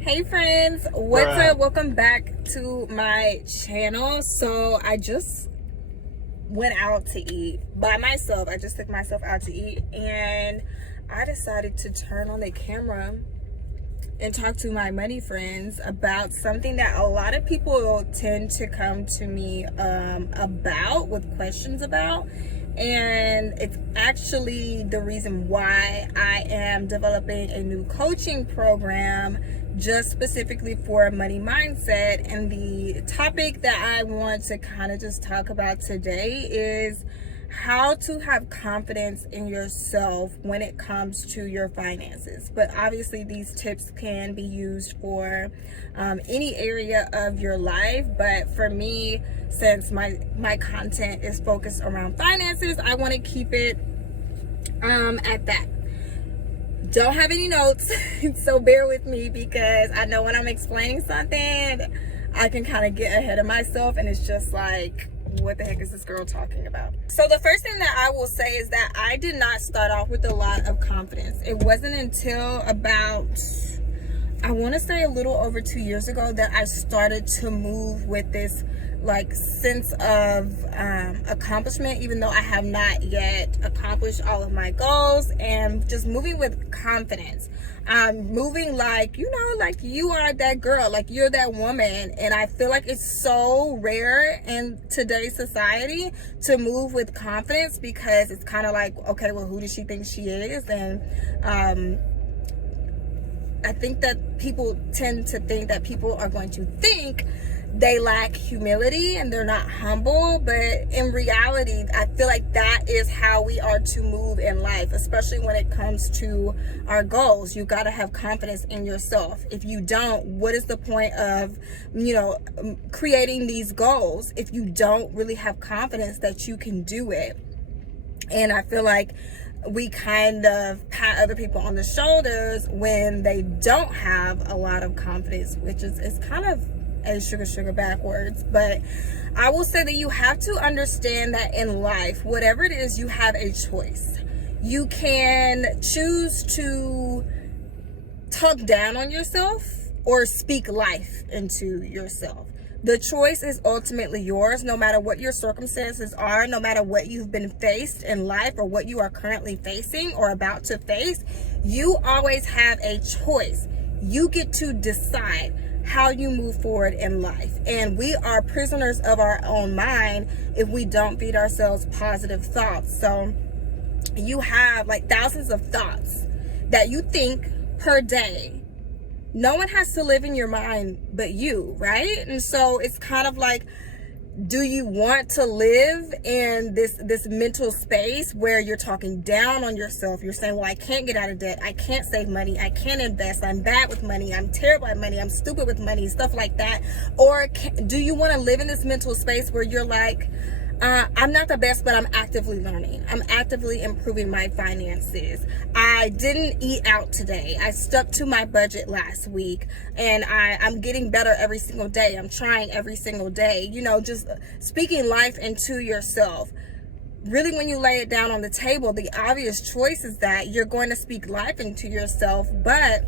Hey friends, what's up? Welcome back to my channel. So I just went out to eat by myself. I just took myself out to eat and I decided to turn on the camera and talk to my money friends about something that a lot of people tend to come to me about with questions about. And it's actually the reason why I am developing a new coaching program just specifically for money mindset. And the topic that I want to kind of just talk about today is how to have confidence in yourself when it comes to your finances. But obviously these tips can be used for any area of your life, but for me, since my content is focused around finances, I want to keep it at that. Don't have any notes, so bear with me, because I know when I'm explaining something I can kind of get ahead of myself and it's just like, what the heck is this girl talking about? So the first thing that I will say is that I did not start off with a lot of confidence. It wasn't until about, I want to say a little over 2 years ago, that I started to move with this like sense of accomplishment, even though I have not yet accomplished all of my goals, and just moving with confidence. Moving like, you know, like you are that girl, like you're that woman. And I feel like it's so rare in today's society to move with confidence, because it's kind of like, okay, well, who does she think she is? And I think that people tend to think that people are going to think they lack humility and they're not humble, but in reality, I feel like that is how we are to move in life, especially when it comes to our goals. You got to have confidence in yourself. If you don't, what is the point of, you know, creating these goals if you don't really have confidence that you can do it? And I feel like we kind of pat other people on the shoulders when they don't have a lot of confidence, which is kind of a sugar backwards. But I will say that you have to understand that in life, whatever it is, you have a choice. You can choose to talk down on yourself or speak life into yourself. The choice is ultimately yours, no matter what your circumstances are, no matter what you've been faced in life or what you are currently facing or about to face. You always have a choice. You get to decide how you move forward in life. And we are prisoners of our own mind if we don't feed ourselves positive thoughts. So you have like thousands of thoughts that you think per day. No one has to live in your mind but you, right? And so it's kind of like, do you want to live in this mental space where you're talking down on yourself? You're saying, well, I can't get out of debt. I can't save money. I can't invest. I'm bad with money. I'm terrible at money. I'm stupid with money, stuff like that. Or do you want to live in this mental space where you're like, I'm not the best, but I'm actively learning. I'm actively improving my finances. I didn't eat out today. I stuck to my budget last week, and I'm getting better every single day. I'm trying every single day. You know, just speaking life into yourself. Really, when you lay it down on the table, the obvious choice is that you're going to speak life into yourself, but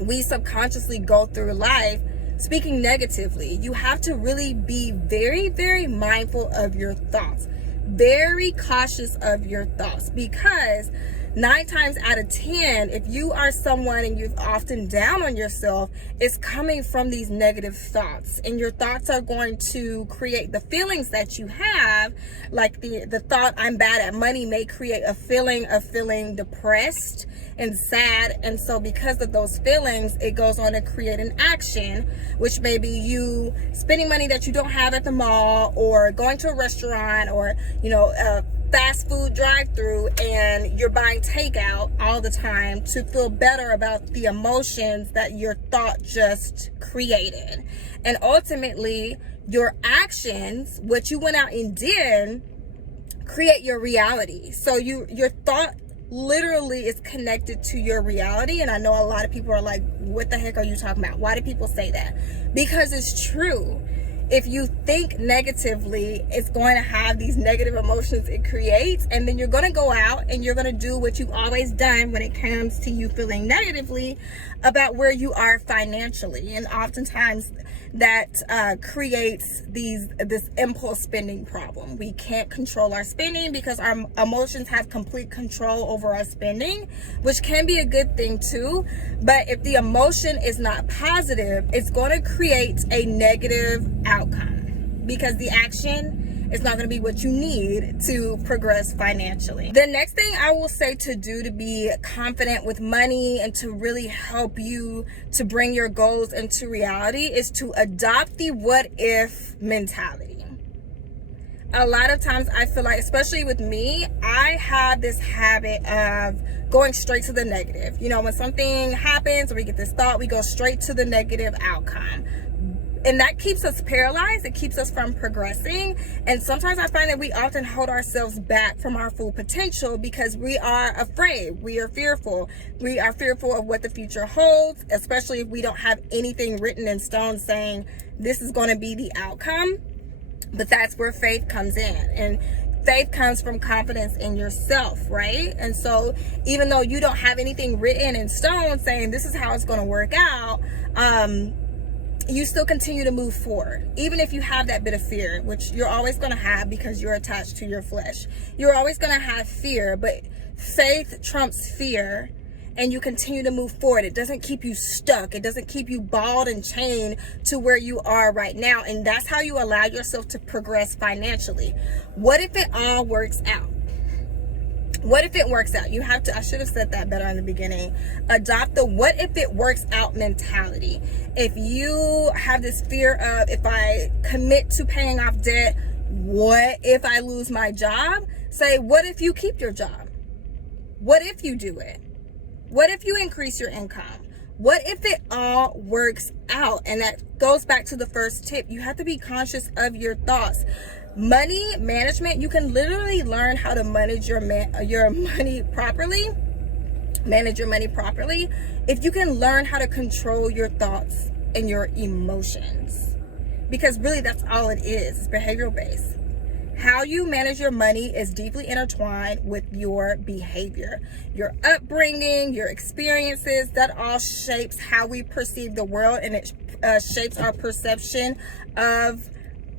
we subconsciously go through life speaking negatively. You have to really be very, very mindful of your thoughts, very cautious of your thoughts, because 9 times out of 10, if you are someone and you've often down on yourself, it's coming from these negative thoughts, and your thoughts are going to create the feelings that you have. Like the thought, I'm bad at money, may create a feeling of feeling depressed and sad. And so because of those feelings, it goes on to create an action, which may be you spending money that you don't have at the mall, or going to a restaurant, or, you know, fast food drive-through, and you're buying takeout all the time to feel better about the emotions that your thought just created. And ultimately, your actions, what you went out and did, create your reality. So your thought literally is connected to your reality. And I know a lot of people are like, what the heck are you talking about? Why do people say that? Because it's true. if you think negatively, it's going to have these negative emotions it creates, and then you're going to go out and you're going to do what you've always done when it comes to you feeling negatively about where you are financially. And oftentimes that creates this impulse spending problem. We can't control our spending because our emotions have complete control over our spending, which can be a good thing too. But if the emotion is not positive, it's going to create a negative outcome because the action is not going to be what you need to progress financially. The next thing I will say to do to be confident with money and to really help you to bring your goals into reality is to adopt the what if mentality. A lot of times I feel like, especially with me, I have this habit of going straight to the negative. You know, when something happens or we get this thought, we go straight to the negative outcome. And that keeps us paralyzed. It keeps us from progressing. And sometimes I find that we often hold ourselves back from our full potential because we are afraid. We are fearful. We are fearful of what the future holds, especially if we don't have anything written in stone saying this is going to be the outcome. But that's where faith comes in. And faith comes from confidence in yourself, right? And so even though you don't have anything written in stone saying this is how it's going to work out, you still continue to move forward. Even if you have that bit of fear, which you're always going to have because you're attached to your flesh. You're always going to have fear, but faith trumps fear and you continue to move forward. It doesn't keep you stuck. It doesn't keep you balled and chained to where you are right now. And that's how you allow yourself to progress financially. What if it all works out? What if it works out? You have to, I should have said that better in the beginning. Adopt the what if it works out mentality. If you have this fear of, if I commit to paying off debt, what if I lose my job? Say, what if you keep your job? What if you do it? What if you increase your income? What if it all works out? And that goes back to the first tip. You have to be conscious of your thoughts. Money management, you can literally learn how to manage your money properly. Manage your money properly if you can learn how to control your thoughts and your emotions. Because really that's all it is. It's behavioral based. How you manage your money is deeply intertwined with your behavior, your upbringing, your experiences. That all shapes how we perceive the world, and it shapes our perception of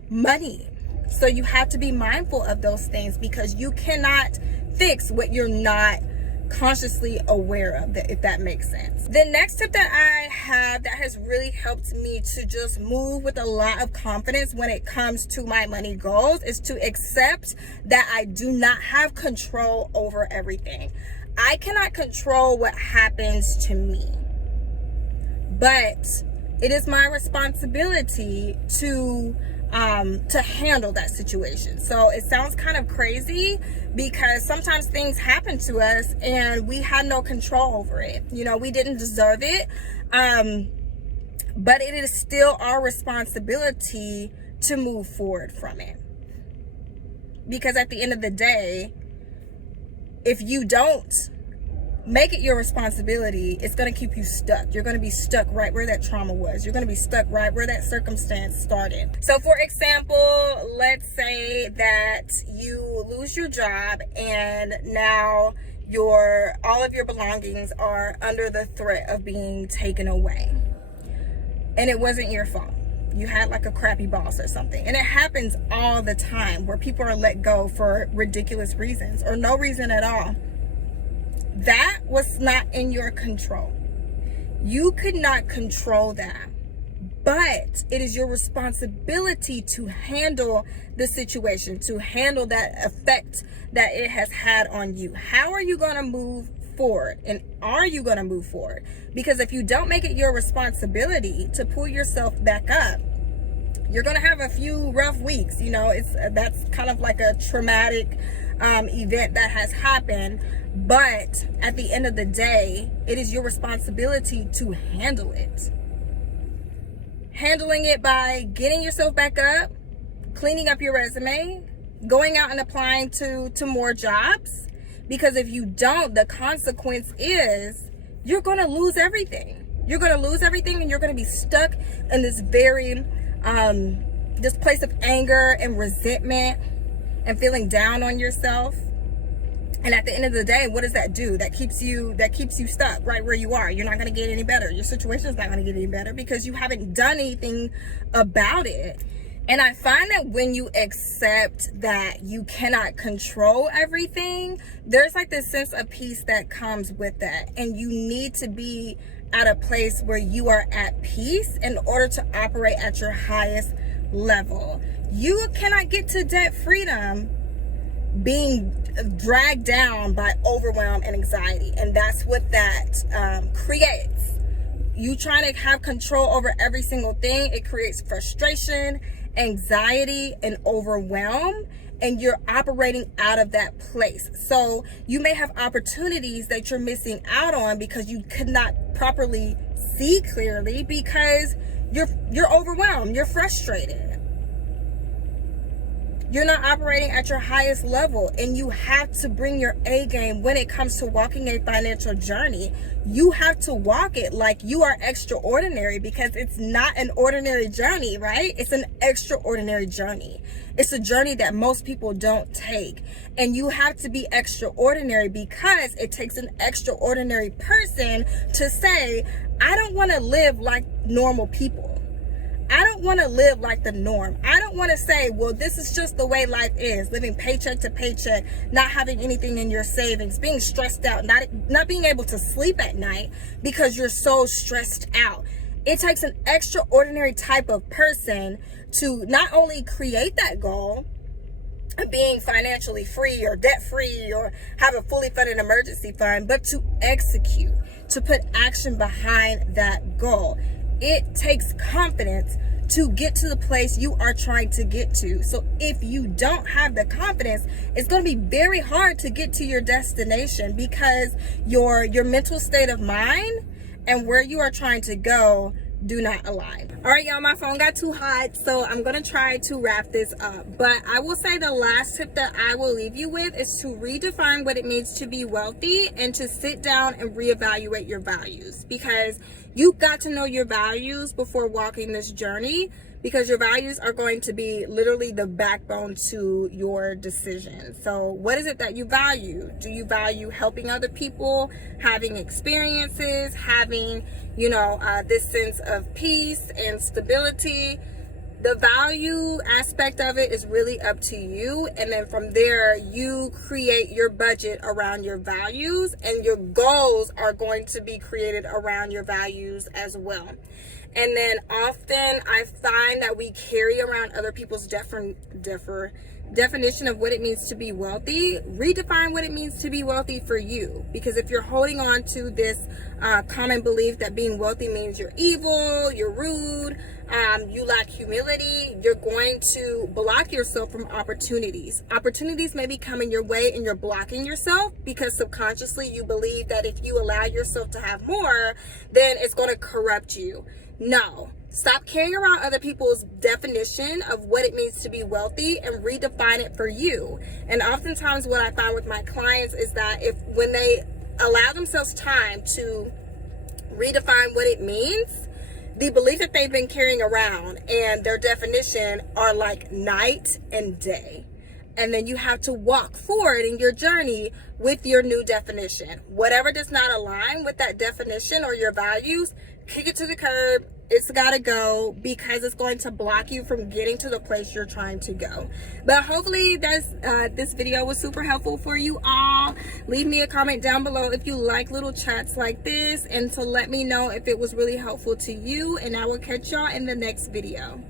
money. So you have to be mindful of those things because you cannot fix what you're not consciously aware of, that, if that makes sense. The next tip that I have that has really helped me to just move with a lot of confidence when it comes to my money goals is to accept that I do not have control over everything. I cannot control what happens to me, but it is my responsibility to handle that situation. So it sounds kind of crazy because sometimes things happen to us and we had no control over it. You know, we didn't deserve it. But it is still our responsibility to move forward from it. Because at the end of the day, if you don't make it your responsibility, it's going to keep you stuck. You're going to be stuck right where that trauma was. You're going to be stuck right where that circumstance started. So for example, let's say that you lose your job and now all of your belongings are under the threat of being taken away. And it wasn't your fault. You had like a crappy boss or something. And it happens all the time where people are let go for ridiculous reasons or no reason at all. That was not in your control. You could not control that, but it is your responsibility to handle the situation, to handle that effect that it has had on you. How are you going to move forward? And are you going to move forward? Because if you don't make it your responsibility to pull yourself back up, you're going to have a few rough weeks. You know, that's kind of like a traumatic event that has happened. But at the end of the day, it is your responsibility to handle it. Handling it by getting yourself back up, cleaning up your resume, going out and applying to more jobs. Because if you don't, the consequence is you're going to lose everything. You're going to lose everything and you're going to be stuck in this very this place of anger and resentment and feeling down on yourself. And at the end of the day, what does that do? That keeps you stuck right where you are. You're not going to get any better. Your situation is not going to get any better because you haven't done anything about it. And I find that when you accept that you cannot control everything, there's like this sense of peace that comes with that. And you need to be at a place where you are at peace in order to operate at your highest level. You cannot get to debt freedom being dragged down by overwhelm and anxiety. And that's what that creates. You trying to have control over every single thing, it creates frustration, anxiety, and overwhelm, and you're operating out of that place. So you may have opportunities that you're missing out on because you could not properly see clearly because you're overwhelmed, you're frustrated. You're not operating at your highest level, and you have to bring your A game when it comes to walking a financial journey. You have to walk it like you are extraordinary, because it's not an ordinary journey, right? It's an extraordinary journey. It's a journey that most people don't take. And you have to be extraordinary because it takes an extraordinary person to say, I don't want to live like normal people. I don't want to live like the norm. I don't want to say, well, this is just the way life is, living paycheck to paycheck, not having anything in your savings, being stressed out, not being able to sleep at night because you're so stressed out. It takes an extraordinary type of person to not only create that goal, being financially free or debt free or have a fully funded emergency fund, but to execute, to put action behind that goal. It takes confidence to get to the place you are trying to get to. So if you don't have the confidence, it's going to be very hard to get to your destination because your mental state of mind and where you are trying to go do not align. All right, y'all, my phone got too hot, so I'm gonna try to wrap this up. But I will say the last tip that I will leave you with is to redefine what it means to be wealthy and to sit down and reevaluate your values, because you got to know your values before walking this journey, because your values are going to be literally the backbone to your decision. So what is it that you value? Do you value helping other people, having experiences, having, this sense of peace and stability? The value aspect of it is really up to you. And then from there, you create your budget around your values, and your goals are going to be created around your values as well. And then often I find that we carry around other people's definition of what it means to be wealthy. Redefine what it means to be wealthy for you. Because if you're holding on to this common belief that being wealthy means you're evil, you're rude, you lack humility, you're going to block yourself from opportunities. Opportunities may be coming your way and you're blocking yourself because subconsciously you believe that if you allow yourself to have more, then it's going to corrupt you. No. Stop carrying around other people's definition of what it means to be wealthy and redefine it for you. And oftentimes what I find with my clients is that when they allow themselves time to redefine what it means, the belief that they've been carrying around and their definition are like night and day. And then you have to walk forward in your journey with your new definition. Whatever does not align with that definition or your values, kick it to the curb. It's got to go, because it's going to block you from getting to the place you're trying to go. But hopefully this video was super helpful for you all. Leave me a comment down below if you like little chats like this, and to let me know if it was really helpful to you. And I will catch y'all in the next video.